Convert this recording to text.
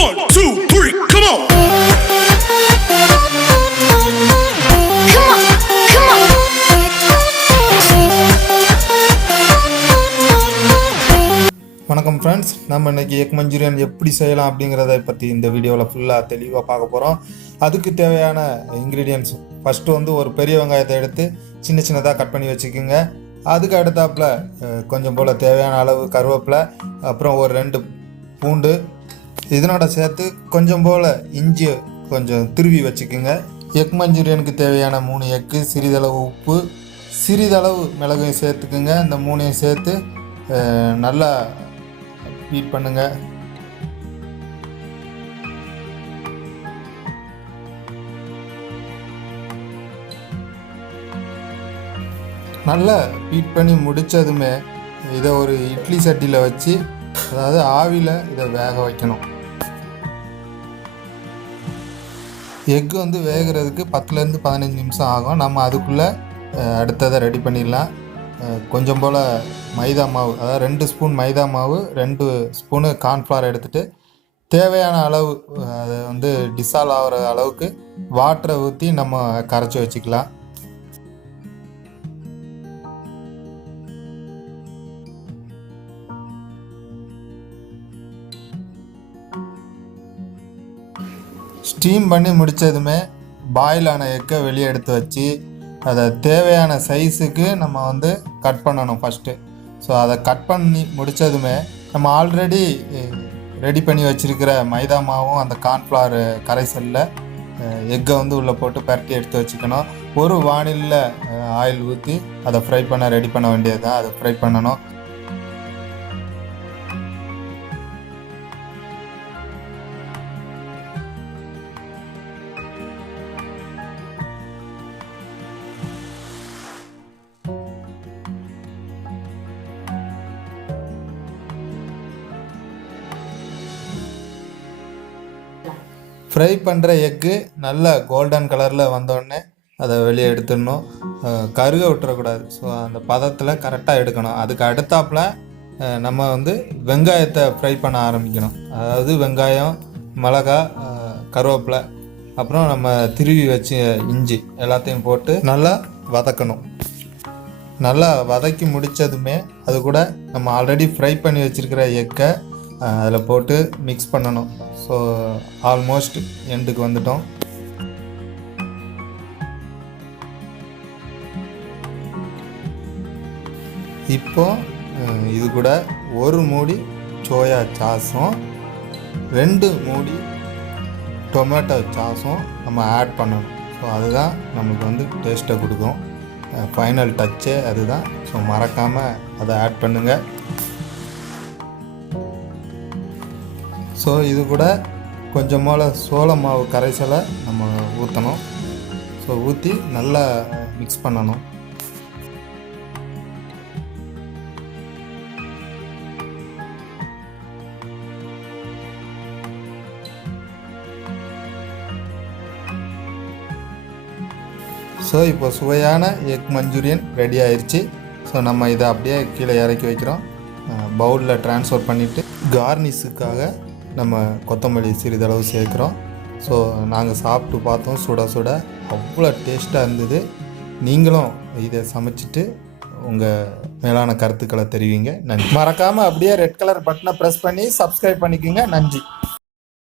1, 2, 3, come on. வணக்கம் friends, நம்ம இன்றைக்கி எக் மஞ்சூரியன் எப்படி செய்யலாம் அப்படிங்கிறத பற்றி இந்த வீடியோவில் ஃபுல்லாக தெளிவாக பார்க்க போகிறோம். அதுக்கு தேவையான இன்க்ரீடியன்ட்ஸ் ஃபஸ்ட்டு வந்து ஒரு பெரிய வெங்காயத்தை எடுத்து சின்ன சின்னதாக கட் பண்ணி வச்சுக்கோங்க. அதுக்கு அடுத்தாப்பில் கொஞ்சம் போல் தேவையான அளவு கருவேப்பிலை, அப்புறம் ஒரு 2 பூண்டு, இதனோட சேர்த்து கொஞ்சம் போல் இஞ்சி கொஞ்சம் திருவி வச்சுக்கோங்க. எக் மஞ்சூரியனுக்கு தேவையான 3 எக்கு, சிறிதளவு உப்பு, சிறிதளவு மிளகையும் சேர்த்துக்குங்க. இந்த 3ஐயும் சேர்த்து நல்லா பீட் பண்ணுங்க. நல்லா பீட் பண்ணி முடித்ததுமே இதை ஒரு இட்லி சட்டியில் வச்சு, அதாவது ஆவியில் இதை வேக வைக்கணும். எக்கு வந்து வேகிறதுக்கு 10லேருந்து 15 நிமிஷம் ஆகும். நம்ம அதுக்குள்ளே அடுத்ததை ரெடி பண்ணிடலாம். கொஞ்சம் போல் மைதா மாவு, அதாவது 2 ஸ்பூன் மைதா மாவு, 2 ஸ்பூனு கார்ன்ஃப்ளவர் எடுத்துகிட்டு தேவையான அளவு, அதை வந்து டிசால்வ் ஆகிற அளவுக்கு வாட்டரை ஊற்றி நம்ம கரைச்சி வச்சுக்கலாம். ஸ்டீம் பண்ணி முடித்ததுமே பாயில் ஆன எக்கை வெளியே எடுத்து வச்சு அதை தேவையான சைஸுக்கு நம்ம வந்து கட் பண்ணணும் ஃபஸ்ட்டு. ஸோ அதை கட் பண்ணி முடித்ததுமே நம்ம ஆல்ரெடி ரெடி பண்ணி வச்சுருக்கிற மைதா மாவும் அந்த கார்ன்ஃப்ளவர் கரைசலில் எக்கை வந்து உள்ளே போட்டு பரட்டி எடுத்து வச்சுக்கணும். ஒரு வானிலில் ஆயில் ஊற்றி அதை ஃப்ரை பண்ண ரெடி பண்ண வேண்டியது தான். அதை ஃப்ரை பண்ணணும். ஃப்ரை பண்ணுற எக்கு நல்ல கோல்டன் கலரில் வந்தோடனே அதை வெளியே எடுத்துடணும். கருக விட்டுறக்கூடாது. ஸோ அந்த பதத்தில் கரெக்டாக எடுக்கணும். அதுக்கு அடுத்தாப்பில் நம்ம வந்து வெங்காயத்தை ஃப்ரை பண்ண ஆரம்பிக்கணும். அதாவது வெங்காயம், மிளகாய், கருவேப்பிலை, அப்புறம் நம்ம திருவி வச்சு இஞ்சி எல்லாத்தையும் போட்டு நல்லா வதக்கணும். நல்லா வதக்கி முடித்ததுமே அது கூட நம்ம ஆல்ரெடி ஃப்ரை பண்ணி வச்சுருக்கிற எக்கை அதில் போட்டு மிக்ஸ் பண்ணணும். ஸோ ஆல்மோஸ்ட் எண்டுக்கு வந்துட்டோம். இப்போ இது கூட 1 மூடி சோயா சாஸும் 2 மூடி டொமேட்டோ சாஸும் நம்ம ஆட் பண்ணணும். ஸோ அதுதான் நமக்கு வந்து டேஸ்ட்டை கொடுக்கும். ஃபைனல் டச்சே அதுதான். ஸோ மறக்காமல் அதை ஆட் பண்ணுங்கள். ஸோ இது கூட கொஞ்சம் போல் சோள மாவு கரைசலை நம்ம ஊற்றணும். ஸோ ஊற்றி நல்லா மிக்ஸ் பண்ணணும். ஸோ இப்போ சுவையான எக் மஞ்சூரியன் ரெடி ஆயிடுச்சு. ஸோ நம்ம இதை அப்படியே கீழே இறக்கி வைக்கிறோம். பவுலில் ட்ரான்ஸ்ஃபர் பண்ணிவிட்டு கார்னிஷுக்காக நம்ம கொத்தமல்லி சிறிதளவு சேர்க்குறோம். ஸோ நாங்கள் சாப்பிட்டு பார்த்தோம், சுட சுட அவ்வளோ டேஸ்ட்டாக இருந்தது. நீங்களும் இதை சமைச்சிட்டு உங்கள் மேலான கருத்துக்களை தெரிவிங்க. நன்றி. மறக்காமல் அப்படியே ரெட் கலர் பட்டனை ப்ரெஸ் பண்ணி சப்ஸ்கிரைப் பண்ணிக்கோங்க. நன்றி.